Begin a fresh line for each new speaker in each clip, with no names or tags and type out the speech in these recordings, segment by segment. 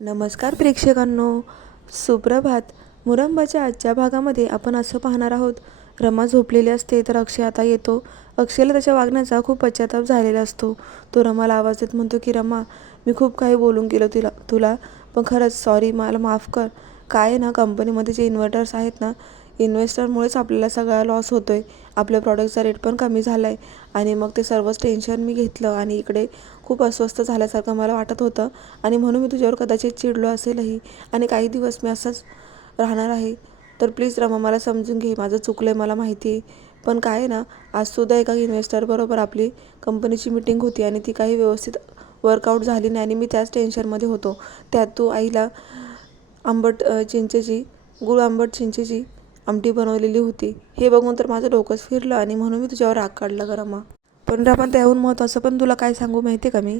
नमस्कार प्रेक्षकांनो. सुप्रभात. मुरंबाच्या आजच्या भागामध्ये आपण असं पाहणार आहोत. रमा झोपलेली असते तर अक्षय आता येतो. अक्षयला त्याच्या वागण्याचा खूप पश्चाताप झालेला असतो. तो रमाला आवाज देत म्हणतो की रमा मी खूप काही बोलून गेलो तुला तुला पण खरंच सॉरी मला माफ कर. काय आहे ना कंपनीमध्ये जे इन्व्हर्टर्स आहेत ना इन्व्हेस्टरमुळेच आपल्याला सगळा लॉस होतो आहे आपल्या प्रॉडक्टचा रेट पण कमी झाला आहे आणि मग ते सर्वच टेन्शन मी घेतलं. आणि इकडे खूप अस्वस्थ झाल्यासारखं मला वाटत होतं. आणि म्हणून मी तुझ्यावर कदाचित चिडलो असेलही. आणि काही दिवस मी असंच राहणार आहे. तर प्लीज रमा मला समजून घे. माझं चुकलं आहे मला माहिती आहे. पण काय ना आजसुद्धा एका इन्व्हेस्टरबरोबर आपली कंपनीची मिटिंग होती. आणि ती काही व्यवस्थित वर्कआउट झाली नाही. आणि मी त्याच टेन्शनमध्ये होतो. त्यात तू आईला आंबट चिंचेची गुळ आंबट चिंचेची आमटी बनवलेली होती. हे बघून तर माझं डोकंच फिरलं आणि म्हणून मी तुझ्यावर राग काढला ग रमा. पण पण त्याहून महत्त्वाचं पण तुला काय सांगू माहिती आहे का मी?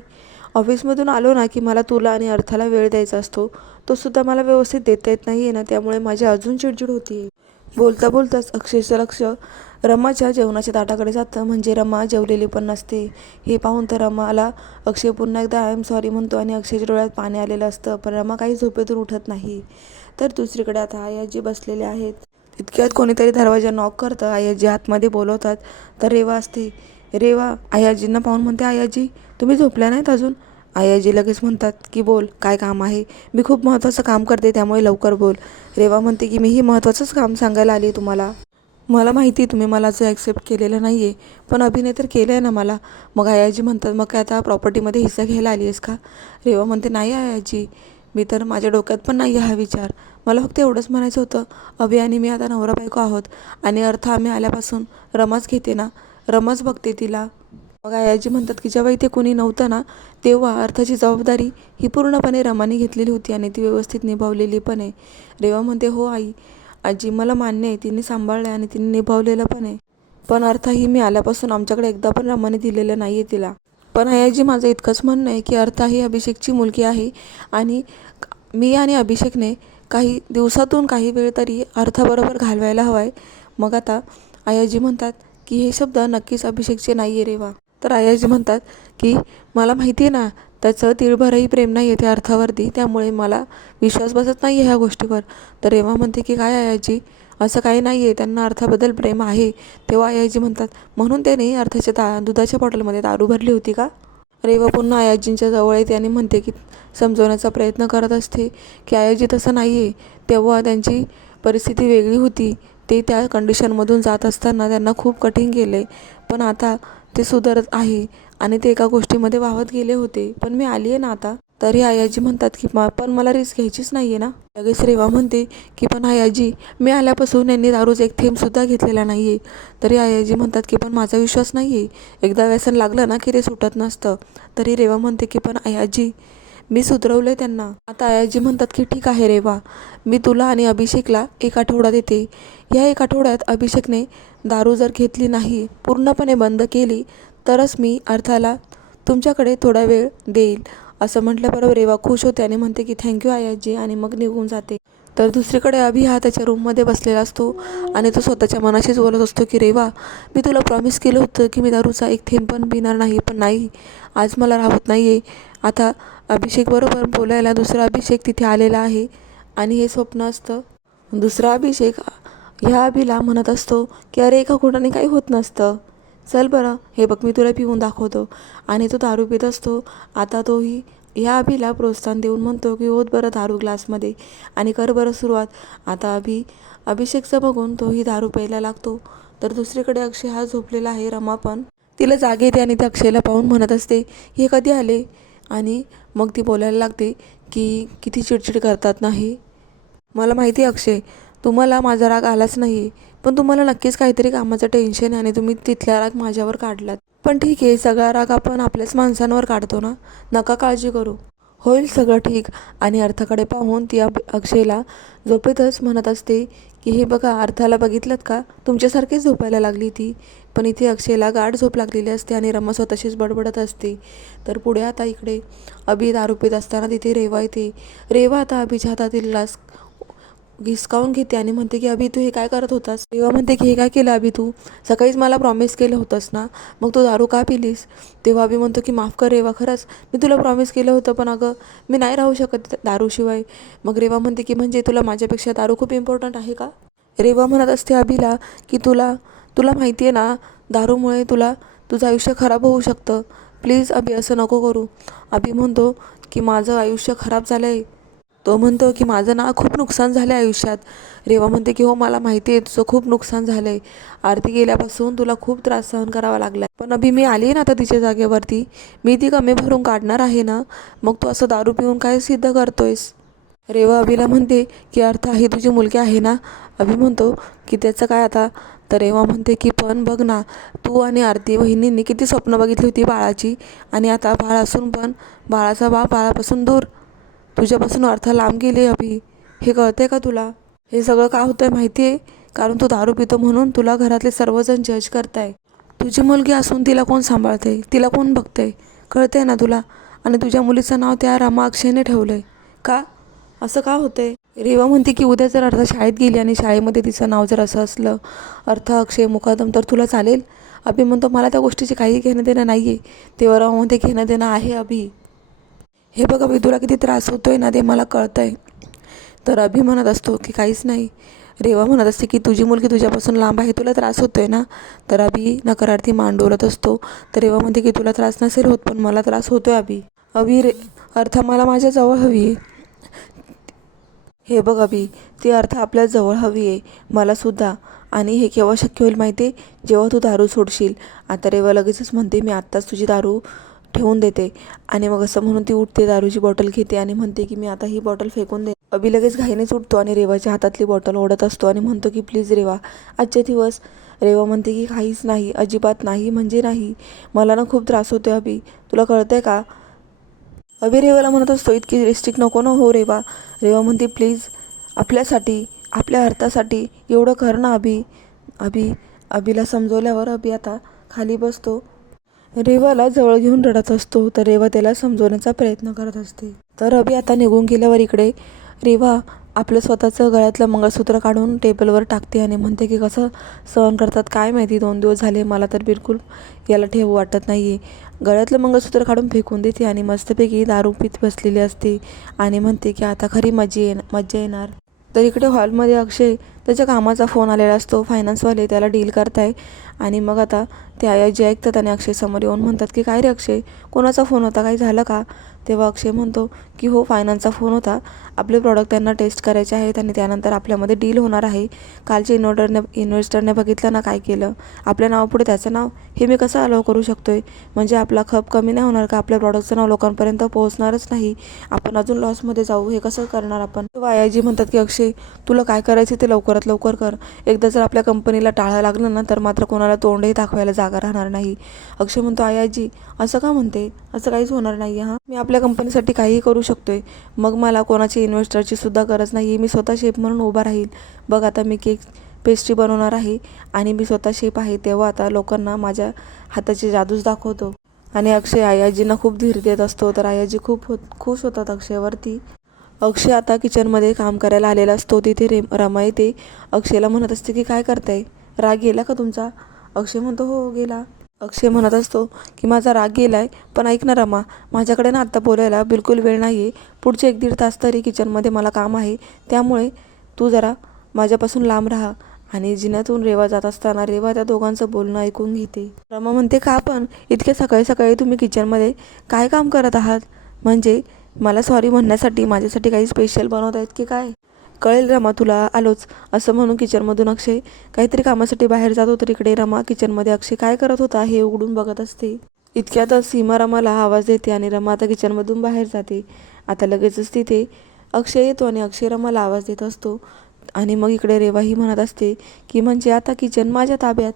ऑफिसमधून आलो ना की मला तुला आणि अर्थाला वेळ द्यायचा असतो. तो सुद्धा मला व्यवस्थित देता येत नाही आहे ना त्यामुळे माझी अजून चिडचिड होती बोलता बोलताच अक्षयचं लक्ष रमाच्या जेवणाच्या ताटाकडे जातं. म्हणजे रमा जेवलेली पण नसते. हे पाहून तर रमाला अक्षय पुन्हा एकदा आय एम सॉरी म्हणतो आणि अक्षयच्या डोळ्यात पाणी आलेलं असतं. पण रमा काही झोपेतून उठत नाही. तर दुसरीकडे आता आयाजी बसलेले आहेत. इतक्यात कोणीतरी दरवाजा नॉक करतं आयाजी आतमध्ये बोलवतात. तर रेवा असते. रेवा आयाजींना पाहून म्हणते आयाजी तुम्ही झोपल्या नाहीत अजून? आयाजी लगेच म्हणतात की बोल काय काम आहे? मी खूप महत्त्वाचं काम करते त्यामुळे लवकर बोल. रेवा म्हणते की मी ही महत्त्वाचंच काम सांगायला आली तुम्हाला. मला माहिती आहे तुम्ही मला जो ॲक्सेप्ट केलेलं नाही आहे पण अभिनय तर केलं आहे ना मला. मग आयाजी म्हणतात मग काय आता प्रॉपर्टीमध्ये हिस्सा घ्यायला आली आहेस का? रेवा म्हणते नाही आयाजी मी तर माझ्या डोक्यात पण नाही आहे हा विचार. मला फक्त एवढंच म्हणायचं होतं अभि आणि मी आता नवरा बायको आहोत आणि अर्थ आम्ही आल्यापासून रमाच घेते ना रमाच बघते तिला. मग आयाजी म्हणतात की जेव्हा इथे कोणी नव्हतं ना तेव्हा अर्थाची जबाबदारी ही पूर्णपणे रमाने घेतलेली होती आणि ती व्यवस्थित निभावलेली पण आहे. रेवा म्हणते हो आई आजी मला मान्य आहे तिने सांभाळलं आहे आणि तिने निभावलेलं पण आहे. पण अर्थ ही मी आल्यापासून आमच्याकडे एकदा पण रमाने दिलेलं नाही आहे तिला. पण अयाजी माझं इतकंच म्हणणं आहे की अर्था ही अभिषेकची मुलगी आहे आणि मी आणि अभिषेकने काही दिवसातून काही वेळ तरी अर्थाबरोबर घालवायला हवा आहे मग आता आयाजी म्हणतात की हे शब्द नक्कीच अभिषेकचे नाही आहे रेवा तर आयाजी म्हणतात की मला माहिती आहे ना त्याचं तिळभरही प्रेम नाही येते अर्थावरती त्यामुळे मला विश्वास बसत नाही आहे ह्या गोष्टीवर. तर रेवा म्हणते की काय आयाजी असं काही नाही आहे त्यांना अर्थाबद्दल प्रेम आहे. तेव्हा आयाजी म्हणतात म्हणून त्याने अर्थाच्या दा दुधाच्या बॉटलमध्ये दारू भरली होती का? रेवा पुन्हा आयाजींच्या जवळ येते आणि म्हणते की समजवण्याचा प्रयत्न करत असते की आयाजी तसं नाही आहे तेव्हा त्यांची परिस्थिती वेगळी होती. ते त्या कंडिशनमधून जात असताना त्यांना खूप कठीण गेले. पण आता ते सुधारत आहे आणि ते एका गोष्टीमध्ये वाहत गेले होते. पण मी आली आहे ना आता. तरी आयाजी म्हणतात की मा पण मला रिस्क घ्यायचीच नाही आहे ना. लगेच रेवा म्हणते की पण आयाजी मी आल्यापासून यांनी दारूज एक थेंबसुद्धा घेतलेला नाही आहे तरी आयाजी म्हणतात की पण माझा विश्वास नाही आहे एकदा व्यसन लागलं ना की ते सुटत नसतं. तरी रेवा म्हणते की पण आयाजी मी सुधरवलं त्यांना. आता आयाजी म्हणतात की ठीक आहे रेवा मी तुला आणि अभिषेकला एक आठवडा देते. या एक आठवड्यात अभिषेकने दारू जर घेतली नाही पूर्णपणे बंद केली तरच मी अर्थाला तुमच्याकडे थोडा वेळ देईल. असं म्हटल्याबरोबर रेवा खुश होते आणि म्हणते की थँक्यू आयाजी आणि मग निघून जाते. तर दुसरीकडे अभि हा त्याच्या रूममध्ये बसलेला असतो आणि तो स्वतःच्या मनाशीच बोलत असतो की रेवा मी तुला प्रॉमिस केलं होतं की मी दारूचा एक थेंब पण पिणार नाही पण नाही आज मला राहत नाही आहे आता अभिषेकबरोबर बोलायला दुसरा अभिषेक तिथे आलेला आहे आणि हे स्वप्न असतं. दुसरा अभिषेक ह्या अभिला म्हणत असतो की अरे एका खोटाने काही होत नसतं. चल बरं हे बघ मी तुला पिऊन दाखवतो. आणि तो दारू पित असतो. आता तोही ह्या अभिला प्रोत्साहन देऊन म्हणतो की होत बरं दारू ग्लासमध्ये. आणि कर बरं सुरुवात. आता अभि अभिषेकचं बघून तोही दारू प्यायला लागतो. तर दुसरीकडे अक्षय हा झोपलेला आहे रमा पण. तिला जाग येते आणि ते अक्षयला पाहून म्हणत असते हे कधी आले? आणि मग ती बोलायला लागते की किती चिडचिड करतात नाही मला माहिती आहे अक्षय तुम्हाला माझा राग आलाच नाही पण तुम्हाला नक्कीच काहीतरी कामाचं टेन्शन आहे आणि तुम्ही तिथला राग माझ्यावर काढलात. पण ठीक आहे सगळा राग आपण आपल्याच माणसांवर काढतो ना? नका काळजी करू. होईल सगळं ठीक. आणि अर्थाकडे पाहून ती अक्षयला झोपेतच म्हणत असते की हे बघा अर्थाला बघितलं का? तुमच्यासारखीच झोपायला लागली ती. पण इथे अक्षयला गाढ झोप लागलेली असते आणि रमा स्वतःशीच बडबडत असते. तर पुढे आता इकडे अभि दारूपीत असताना तिथे रेवा येते. रेवा आता अभिच्या हातातील ग्लास घिसकावून घेते आणि म्हणते की अभि तू हे काय करत होतास? तेव्हा म्हणते की हे काय केलं अभि तू? सकाळीच मला प्रॉमिस केलं होतंस ना? मग तू दारू का पिलीस? तेव्हा अभि म्हणतो की माफ कर रेवा खरंच मी तुला प्रॉमिस केलं होतं पण अगं मी नाही राहू शकत दारूशिवाय. मग रेवा म्हणते की म्हणजे तुला माझ्यापेक्षा दारू खूप इम्पॉर्टंट आहे का? रेवा म्हणत असते अभिला की तुला तुला माहिती आहे ना दारूमुळे तुला तुझं आयुष्य खराब होऊ शकतं. प्लीज अभि असं नको करू. अभि म्हणतो की माझं आयुष्य खराब झालं आहे तो म्हणतो की माझं ना खूप नुकसान झालं आहे आयुष्यात. रेवा म्हणते की हो मला माहिती आहे तुझं खूप नुकसान झालं आहे आरती गेल्यापासून तुला खूप त्रास सहन करावा लागला आहे पण अभि मी आली आहे ना आता तिच्या जागेवरती. मी ती कमी भरून काढणार आहे ना? मग तू असं दारू पिऊन काय सिद्ध करतोयस? रेवा अभिला म्हणते की अर्थ ही तुझी मुलगी आहे ना? अभि म्हणतो की त्याचं काय आता? तर रेवा म्हणते की पण बघ ना तू आणि आरती बहिणींनी किती स्वप्न बघितली होती बाळाची. आणि आता बाळ असून पण बाळाचा बाप बाळापासून दूर. तुझ्यापासून अर्थ लांब गेली अभि. हे कळतंय का तुला? हे सगळं का होतंय माहिती आहे कारण तू दारू पितो म्हणून तुला घरातले सर्वजण जज करताय. तुझी मुलगी असून तिला कोण सांभाळते तिला कोण बघते कळतंय ना तुला? आणि तुझ्या मुलीचं नाव त्या रमाक्षेने ठेवलंय. का? असं का होतंय? रेवा म्हणते की उद्या जर अर्थ शाळेत गेली आणि शाळेमध्ये तिचं नाव जर असं असलं अर्थ अक्षय मुकादम तर तुला चालेल? अभि म्हणतो मला त्या गोष्टीची काही घेणं देणं नाही आहे तेव्हा राव म्हणते घेणं देणं आहे अभि. हे बघ अभि तुला किती त्रास होतो आहे ना ते मला कळतंय. तर अभि म्हणत असतो की काहीच नाही. रेवा म्हणत असते की तुझी मुलगी तुझ्यापासून लांब आहे तुला त्रास होतो आहे ना? तर अभि नकारार्थी मांडवलत असतो. तर रेवा म्हणते की तुला त्रास नसेल होत पण मला त्रास होतो आहे अभि. अभि रे अर्थ मला माझ्या जवळ हवी आहे. हे बघ अभि ती अर्थ आपल्या जवळ हवी आहे मला सुद्धा. आणि हे केव्हा शक्य होईल माहिती आहे जेव्हा तू दारू सोडशील. आता रेवा लगेचच म्हणते मी आत्ताच तुझी दारू ठेवून देते. आणि मग असं म्हणून ती उठते दारूची बॉटल घेते आणि म्हणते की मी आता ही बॉटल फेकून दे अभि लगेच घाईनेच उठतो आणि रेवाच्या हातातली बॉटल ओढत असतो आणि म्हणतो की प्लीज रेवा आजचे दिवस रेवा म्हणते की काहीच नाही अजिबात नाही म्हणजे नाही. मला ना खूप त्रास होतोय अभि. तुला कळतंय का? अभि रेवाला म्हणत असतो इतकी रिस्ट्रिक नको ना हो रेवा. रेवा म्हणते प्लीज आपल्यासाठी आपल्या अर्थासाठी एवढं कर ना अभि. अभि अभिला समजवल्यावर अभि आता खाली बसतो. रेवाला जवळ घेऊन रडत असतो तर रेवा त्याला समजवण्याचा प्रयत्न करत असते. तर अभि आता निघून गेल्यावर इकडे रेवा आपलं स्वतःचं गळ्यातलं मंगळसूत्र काढून टेबलवर टाकते आणि म्हणते की कसं सहन करतात? काय माहिती? दोन दिवस झाले मला तर बिलकुल याला ठेवू वाटत नाही आहे गळ्यातलं मंगळसूत्र काढून फेकून देते आणि मस्तपैकी दारू पीत बसलेली असते आणि म्हणते की आता खरी मजा ये मज्जा येणार. तर इकडे हॉलमध्ये अक्षय त्याच्या कामाचा फोन आलेला असतो फायनान्सवाले त्याला डील करताय. आणि मग आता ते आयाजी ऐकतात आणि अक्षय समोर येऊन म्हणतात की काय रे अक्षय कोणाचा फोन होता? काही झालं का? तेव्हा अक्षय म्हणतो की हो फायनान्सचा फोन होता. आपले प्रॉडक्ट त्यांना टेस्ट करायचे आहेत आणि त्यानंतर आपल्यामध्ये डील होणार आहे. कालच्या इन्व्हर्टरने इन्व्हेस्टरने बघितलं ना काय केलं? आपल्या नावापुढे त्याचं नाव? हे मी कसं अलाव करू शकतो आहे म्हणजे आपला खप कमी नाही होणार का? आपल्या प्रॉडक्टचं नाव लोकांपर्यंत पोहोचणारच नाही. आपण अजून लॉसमध्ये जाऊ. हे कसं करणार आपण? वायाजी म्हणतात की अक्षय तुला काय करायचं ते लवकर लवकरात लवकर कर. एकदा जर आपल्या कंपनीला टाळा लागलं ना तर मात्र कोणाला तोंडही दाखवायला जागा राहणार नाही. अक्षय म्हणतो आयाजी असं का म्हणते? असं काहीच होणार नाही हां? मी आपल्या कंपनीसाठी काहीही करू शकतोय. मग मला कोणाची इन्व्हेस्टरची सुद्धा गरज नाही आहे मी स्वतः शेफ म्हणून उभा राहील. बघ आता मी केक पेस्ट्री बनवणार आहे आणि मी स्वतः शेप आहे तेव्हा आता लोकांना माझ्या हाताची जादूच दाखवतो. आणि अक्षय आयाजींना खूप धीर देत असतो. तर आयाजी खूप होत खुश होतात अक्षयवरती. अक्षय आता किचनमध्ये काम करायला आलेला असतो. तिथे रे रमा येते अक्षयला म्हणत असते की काय करताय? राग गेला का तुमचा? अक्षय म्हणतो हो गेला. अक्षय म्हणत असतो की माझा राग गेला आहे पण ऐक ना रमा माझ्याकडे ना आत्ता बोलायला बिलकुल वेळ नाही आहे पुढचे एक दीड तास तरी किचनमध्ये मला काम आहे. त्यामुळे तू जरा माझ्यापासून लांब राहा आणि जिन्यातून रेवा जात असताना रेवा त्या दोघांचं बोलणं ऐकून घेते. रमा म्हणते का पण? इतक्या सकाळी सकाळी तुम्ही किचनमध्ये काय काम करत आहात? म्हणजे मला सॉरी म्हणण्यासाठी माझ्यासाठी काही स्पेशल बनवत आहेत की काय? कळेल रमा तुला आलोच. असं म्हणून किचनमधून अक्षय काहीतरी कामासाठी बाहेर जात होतं इकडे रमा किचनमध्ये अक्षय काय करत होता हे उघडून बघत असते. इतक्यातच सीमा रमाला आवाज देते आणि रमा आता किचनमधून बाहेर जाते. आता लगेचच तिथे अक्षय येतो आणि अक्षय रमाला आवाज देत असतो. आणि मग इकडे रेवाही म्हणत असते की म्हणजे आता किचन माझ्या ताब्यात?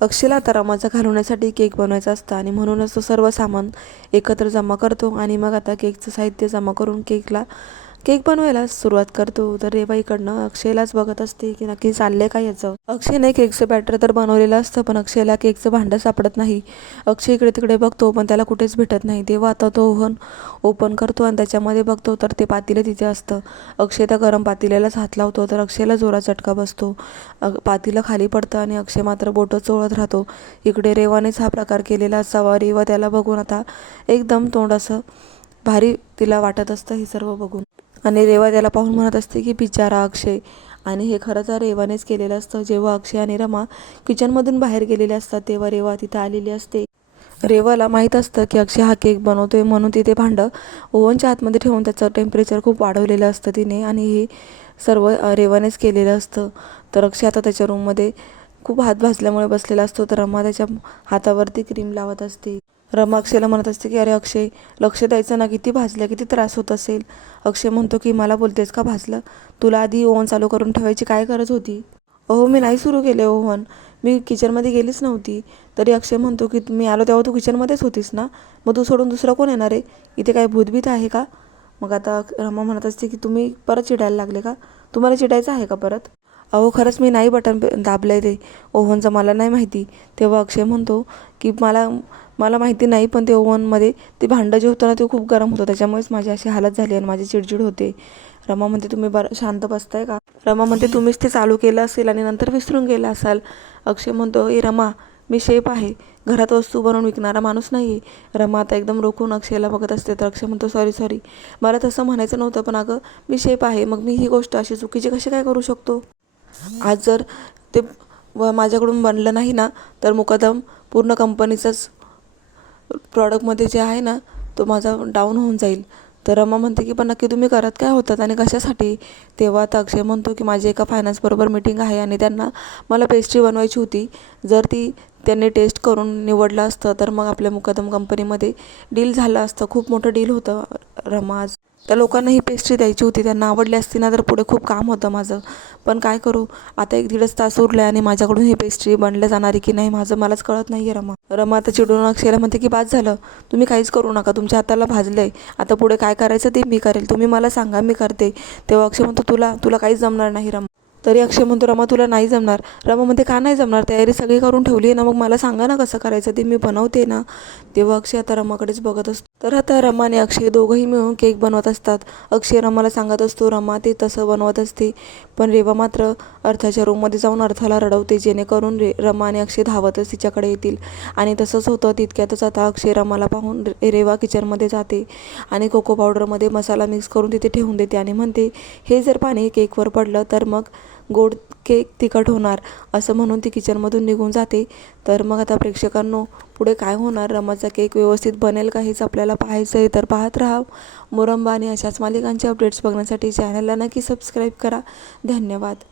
अक्षयला आता रमाचा घालवण्यासाठी केक बनवायचा असतं आणि म्हणूनच तो सर्व सामान एकत्र जमा करतो आणि मग आता केकचं साहित्य जमा करून केकला केक बनवायला सुरुवात करतो. तर रेवा अक्षयलाच बघत असते की नक्की चाललंय काय याचं. अक्षयने केकचं बॅटर तर बनवलेलं असतं पण अक्षयला केकचं भांडं सापडत नाही. अक्षय इकडे तिकडे बघतो पण त्याला कुठेच भेटत नाही. तेव्हा आता तो ओव्हन ओपन करतो आणि त्याच्यामध्ये बघतो तर ते पातेलं तिथे असतं. अक्षय त्या गरम पातेल्यालाच हात लावतो तर अक्षयला जोरात चटका बसतो. अग पातेलं खाली पडतं आणि अक्षय मात्र बोटं चोळत राहतो. इकडे रेवानेच हा प्रकार केलेला असावा. रेवा त्याला बघून आता एकदम तोंड असं भारी तिला वाटत असतं हे सर्व बघून. आणि रेवा त्याला पाहून म्हणत असते की बिचारा अक्षय. आणि हे खरं तर रेवानेच केलेलं असतं. जेव्हा अक्षय आणि रमा किचनमधून बाहेर गेलेले असतात तेव्हा रेवा तिथं आलेली असते. रेवाला माहीत असतं की अक्षय हा केक बनवतोय म्हणून तिथे भांडं ओव्हनच्या आतमध्ये ठेवून त्याचं टेम्परेचर खूप वाढवलेलं असतं तिने आणि हे सर्व रेवानेच केलेलं असतं. तर अक्षय आता त्याच्या रूममध्ये खूप हात भाजल्यामुळे बसलेला असतो. तर रमा त्याच्या हातावरती क्रीम लावत असते. रमा अक्षयला म्हणत असते की अरे अक्षय लक्ष द्यायचं ना किती भाजलं किती त्रास होत असेल. अक्षय म्हणतो की मला बोलतेस का भाजलं? तुला आधी ओव्हन चालू करून ठेवायची काय गरज होती? अहो मी नाही सुरू केले ओव्हन. मी किचनमध्ये गेलीच नव्हती. तरी अक्षय म्हणतो की मी आलो तेव्हा तू किचनमध्येच होतीस ना? मग तू सोडून दुसरा कोण येणार आहे? इथे काय भूतभीत आहे का? मग आता रमा म्हणत असते की तुम्ही परत चिडायला लागले का? तुम्हाला चिडायचं आहे का परत? अहो खरंच मी नाही बटन दाबलं आहे ते. ओव्हनचं मला नाही माहिती. तेव्हा अक्षय म्हणतो की मला मला माहिती नाही पण ते ओव्हनमध्ये ते भांडं जे होतं ना ते खूप गरम होतं. त्याच्यामुळेच माझी अशी हालत झाली आणि माझी चिडचिड होते. रमा म्हणते तुम्ही बरं शांत बसताय का? रमा म्हणते तुम्हीच ते चालू केलं असेल आणि नंतर विसरून गेला असाल. अक्षय म्हणतो ए रमा मी शेप आहे. घरात वस्तू बनवून विकणारा माणूस नाही आहे रमा आता एकदम रोखून अक्षयला बघत असते. तर अक्षय म्हणतो सॉरी सॉरी. मला तसं म्हणायचं नव्हतं पण अगं मी शेप आहे. मग मी ही गोष्ट अशी चुकीची कशी काय करू शकतो? आज जर ते व माझ्याकडून बनलं नाही ना तर मुकदम पूर्ण कंपनीचंच प्रॉडक्टमध्ये जे आहे ना तो माझा डाऊन होऊन जाईल. तर रमा म्हणते की पण नक्की तुम्ही करत काय होतात आणि कशासाठी? तेव्हा आता अक्षय म्हणतो की माझी एका फायनान्सबरोबर मीटिंग आहे आणि त्यांना मला पेस्ट्री बनवायची होती. जर ती त्यांनी टेस्ट करून निवडलं असतं तर मग आपल्या मुकदम कंपनीमध्ये डील झालं असतं. खूप मोठं डील होतं रमा आज त्या लोकांना ही पेस्ट्री द्यायची होती. त्यांना आवडली असती ना तर पुढे खूप काम होतं माझं. पण काय करू? आता एक दीडच तास उरलं आणि माझ्याकडून ही पेस्ट्री बनल्या जाणार आहे की नाही माझं मलाच कळत नाही आहे रमा. रमा आता चिडून अक्षयला म्हणते की बाद झालं. तुम्ही काहीच करू नका. तुमच्या हाताला भाजलं आहे आता पुढे काय करायचं ते मी करेल. तुम्ही मला सांगा मी करते. तेव्हा अक्षय म्हणतो तुला तुला काहीच जमणार नाही रमा. तरी अक्षय म्हणतो रमा तुला नाही जमणार. रमा म्हणते का नाही जमणार? तयारी सगळी करून ठेवली आहे ना मग मला सांगा ना कसं करायचं? ते मी बनवते ना. तेव्हा अक्षय आता रमाकडेच बघत असतो. तर आता रमा आणि अक्षय दोघंही मिळून केक बनवत असतात. अक्षय रमाला सांगत असतो रमा ते तसं बनवत असते पण रेवा मात्र अर्थाच्या रूममध्ये जाऊन अर्थाला रडवते जेणेकरून रे रमा आणि अक्षय धावतच तिच्याकडे येतील. आणि तसंच होतं तितक्यातच आता अक्षय रमाला पाहून रेवा किचनमध्ये जाते आणि कोको पावडरमध्ये मसाला मिक्स करून तिथे ठेवून देते आणि म्हणते हे जर पाणी केकवर पडलं तर मग गोड केक तिखट होणार असं म्हणून ती किचनमधून निघून जाते. तर मग आता प्रेक्षकांनो पुढे काय होणार? रमाचा केक व्यवस्थित बनेल का हेच आपल्याला पाहायचं आहे तर पाहत राहा मुरंबा आणि अशाच मालिकांचे अपडेट्स बघण्यासाठी चॅनलला नक्की सबस्क्राईब करा. धन्यवाद.